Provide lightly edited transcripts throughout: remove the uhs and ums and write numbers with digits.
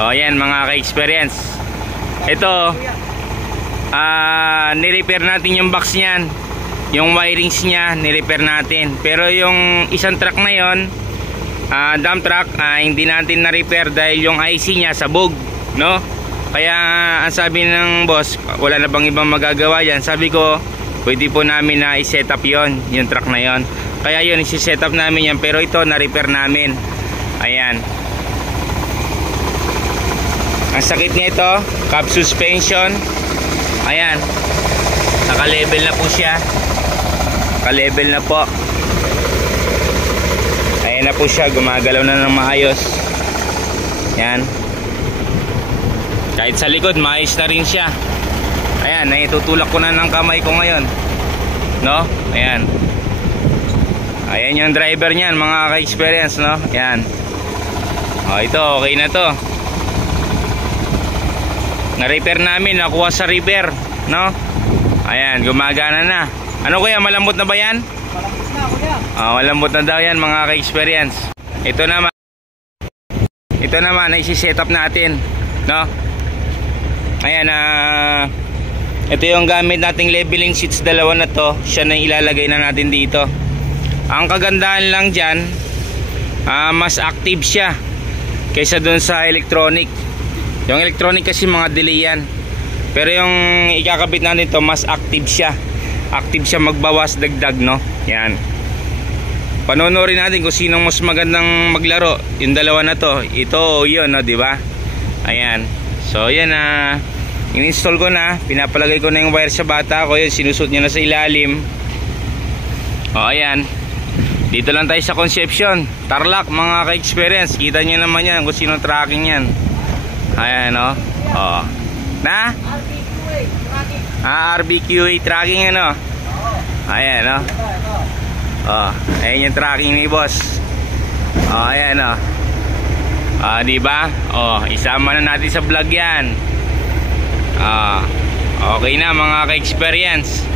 O yan mga ka-experience. Ito, nirepair natin yung box niyan. Yung wirings niya, nirepair natin. Pero yung isang truck na yon, dump truck, hindi natin na-repair dahil yung IC niya sabog, no? Kaya ang sabi ng boss, wala na bang ibang magagawa yan. Sabi ko, pwede po namin na i-set up yon, yung truck na yon. Kaya yun, isi-set up namin yan. Pero ito, na-repair namin. Ayan. Ang sakit nito, cap suspension. Ayan. Naka-level na po siya. Naka-level na po. Ayan na po siya, gumagalaw na ng maayos. Ayan. Kahit sa likod, maayos na rin siya. Ayan, naitutulak ko na ng kamay ko ngayon. No? Ayan. Ayan yung driver niyan, mga ka-experience, no? Ayan. O, ito, okay na to. Na-repair namin, nakuha sa repair, no? Ayan, gumagana na. Ano kuya, malambot na ba yan? Malambot na kuya. Malambot na daw yan mga ka-experience. Ito naman ay isi-set up natin, no? Ayan, ito yung gamit nating leveling sheets, dalawa na to. Siya na ilalagay na natin dito. Ang kagandahan lang dyan, mas active siya kaysa dun sa electronic. Yung electronic kasi mga delay yan. Pero yung ikakabit natin to, mas active siya. Active siya magbawas dagdag, no? Yan. Panonorin natin kung sinong mas magandang maglaro. Yung dalawa na to, ito o yun, no? Diba? Ayan. So yan, in-install ko na. Pinapalagay ko na yung wire sa bata ko. Yun, sinusot niya na sa ilalim. O ayan. Dito lang tayo sa Concepcion, Tarlac, mga ka-experience. Kita nyo naman yan kung sino tracking yan. Ayan, o. O. Na? RBQA tracking, ano? Ayan, o. O. Ayan yung tracking ni boss. O, ayan, o. O, diba? O, isama na natin sa vlog yan. O. Okay na, mga ka-experience.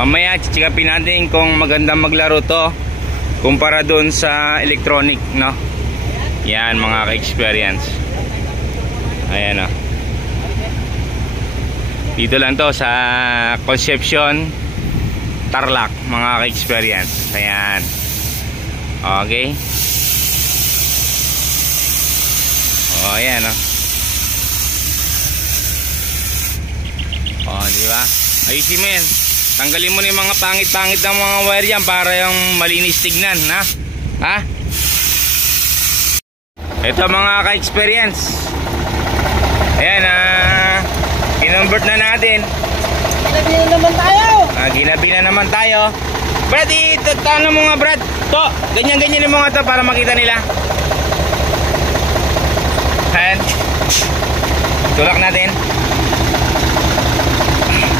Mamaya, chichikapin natin kung magandang maglaro to kumpara doon sa electronic, no? Yan, mga ka-experience. Ayan, o. Dito lang to sa Concepcion, Tarlac, mga ka-experience. Ayan. Okay. O, ayan, o. O, diba? Ayusin mo yan. Tanggalin mo na yung mga pangit-pangit ng mga wire yan para yung malinis tignan, ha? Ha? Ito mga ka-experience. Ayan, kinonvert na natin. Ginabi na naman tayo. Ginabi na naman tayo. Brad, itano mo nga, Brad. To, ganyan-ganyan mo nga to para makita nila. Ayan. Tulak natin.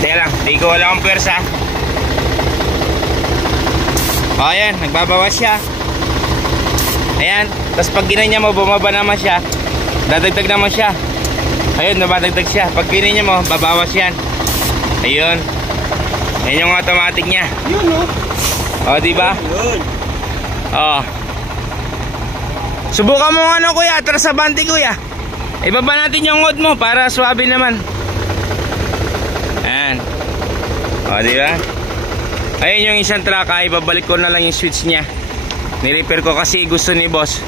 Teka lang, di ko wala akong pwersa. O, ayan, nagbabawas siya. Ayan, tapos pag ginanya mo, bumaba naman siya. Dadagdag naman siya. Ayun, nabadagdag siya. Pag ginanya mo, babawas yan. Ayun. Ayan yung automatic niya. Yun, no? O, diba? Yun. O. Subukan mo ano, kuya, atras sa bante, kuya. Ibaba natin yung load mo para swabe naman. Ayan. O, diba? Ayun yung isang truck, ibabalik ko na lang yung switch niya. Nirepair ko kasi gusto ni boss.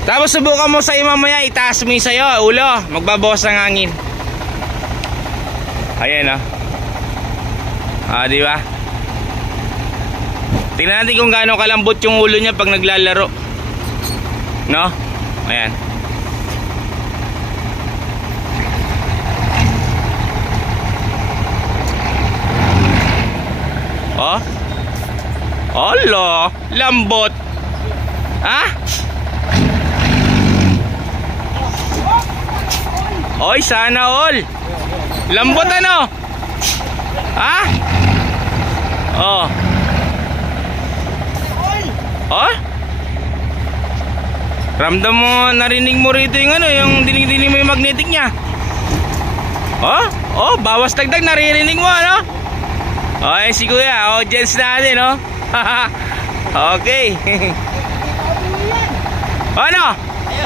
Tapos subukan mo sa'yo mamaya, itaas mo yung sa'yo, ulo, magbabawas ng hangin. Ayan, o. O, diba? Tingnan natin kung gaano kalambot yung ulo niya pag naglalaro. No? Ayan. Oh. Olo, lambot. Ha? Oy, sana all. Lambot ano? Ha? Oh. Oh? Ramdam mo, narinig mo rito yung ano, yung dinig-dinig mo yung magnetic niya. Oh? Oh, bawas dagdag, naririnig mo ano? Okay, si kuya, audience natin, no? Okay. Ano?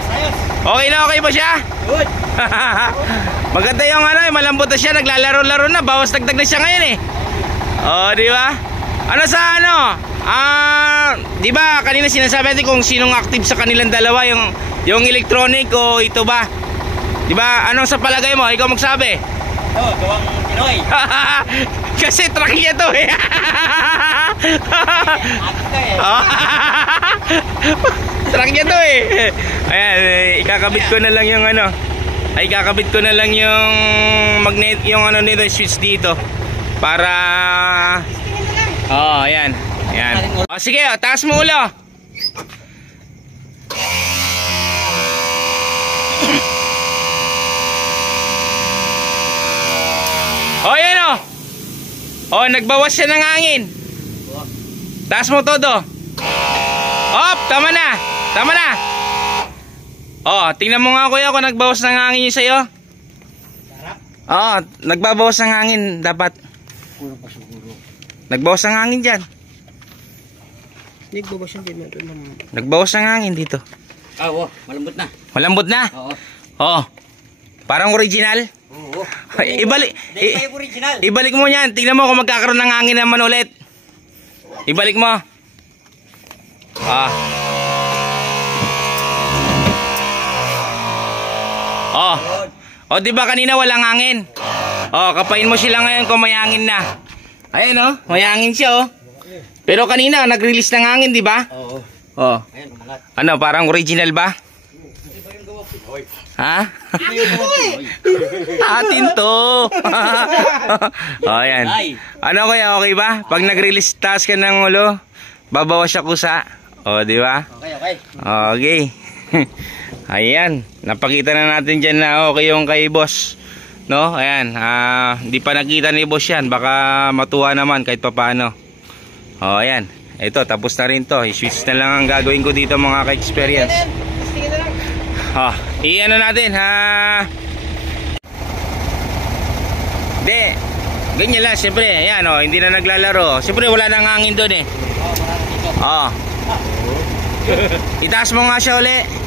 Ayos. Okay na okay ba siya? Good. Maganda yung ano, malambot na siya, naglalaro-laro na, bawas dagdag na siya ngayon eh. Oh, di ba? Ano sa ano? Di ba kanina sinasabi natin kung sinong active sa kanilang dalawa, yung electronic o ito ba? Di ba? Anong sa palagay mo? Ikaw magsabi. Gawang Pinoy. Kasi truck niya to eh. Truck niya to eh. Ayan, ikakabit ko na lang yung ano. Ay, kakabit ko na lang yung magnet, yung ano nito, switch dito. Para ayan. Ayan. O sige, taas mo ulo. Ayan o. Nagbawas siya ng hangin. Taas mo todo. Tama na. Tama na. Tingnan mo nga kuya kung nagbawas ng hangin yung sa'yo. Nagbabawas ng hangin dapat. Nagbawas ng hangin dyan. Nagbawas ng hangin dito. Malambot na. Malambot na? Oo. Parang original. Oo. Ibalik mo yan. Tingnan mo kung magkakaroon ng hangin naman ulit. Ibalik mo. Di ba kanina walang hangin? Kapain mo sila ngayon kung may hangin na. Ayan may hangin siya Pero kanina nag-release ng hangin, di ba? Oo. Ayan, ano, parang original ba? Ha? Atin to. Ayan. Ano kaya, okay ba? Pag nag-release task ka ng ulo, babawas siya kusa. Di ba? Okay. Okay. Ayan, napakita na natin dyan na okay yung kay boss. No? Ayan, hindi pa nakita ni boss yan. Baka matuwa naman kahit papaano. Ayan, ito tapos na rin to. I-switch na lang ang gagawin ko dito mga ka-experience. I-ano natin Hindi, ganyan lang siyempre. Ayan hindi na naglalaro. Siyempre wala nang hangin doon eh. Itaas mo nga siya uli.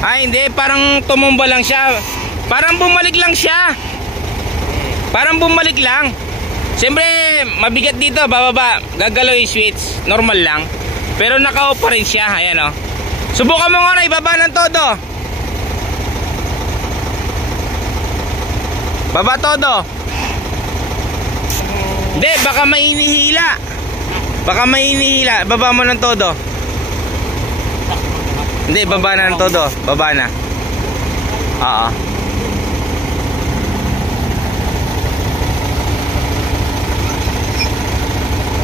Hindi, parang tumumba lang siya. Parang bumalik lang siya. Parang bumalik lang. Siyempre, mabigat dito, bababa. Gagalaw yung switch. Normal lang. Pero naka-off pa rin siya. Ayan Subukan mo nga na, ibaba ng todo. Baba todo. Hindi, baka may hinihila. Baka may hinihila. Baba mo ng todo. Hindi, baba na ng todo. Baba na.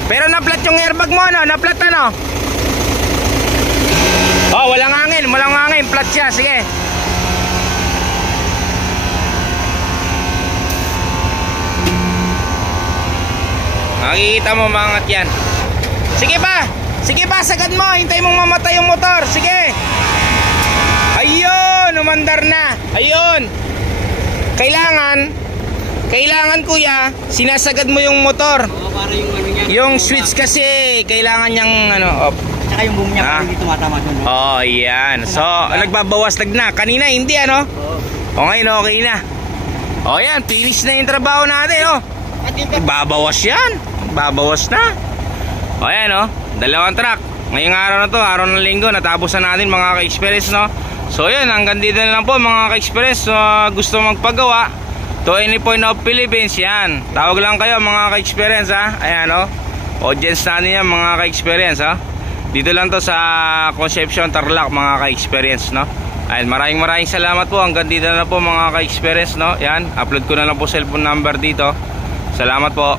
Pero na-flat yung airbag mo, na-flat walang hangin, flat siya, sige. Makikita mo, mangat yan. Sige pa, sagad mo, hintay mong mamatay yung motor, sige. Ayun, umandar na. Ayun. Kailangan kuya, sinasagad mo yung motor. Para yung ano niya. Yung switch kasi kailangan niyang off. Tsaka yung boom niya para hindi tumatama doon. Yan. So, nagbabawasag na. Kanina hindi ngayon okay na. Yan, finish na yung trabaho natin Babawas yan. Babawas na. Yan dalawang truck. Ngayong araw na to, araw ng linggo, natapos na natin mga ka-experience So yan, hanggang dito na lang po mga ka-experience. Gusto magpagawa to any point of Philippines, yan. Tawag lang kayo mga ka-experience Ayan audience natin yan mga ka-experience Dito lang to sa Concepcion, Tarlac mga ka-experience Ayan, maraming salamat po. Hanggang dito na lang po mga ka-experience Yan, upload ko na lang po cellphone number dito. Salamat po.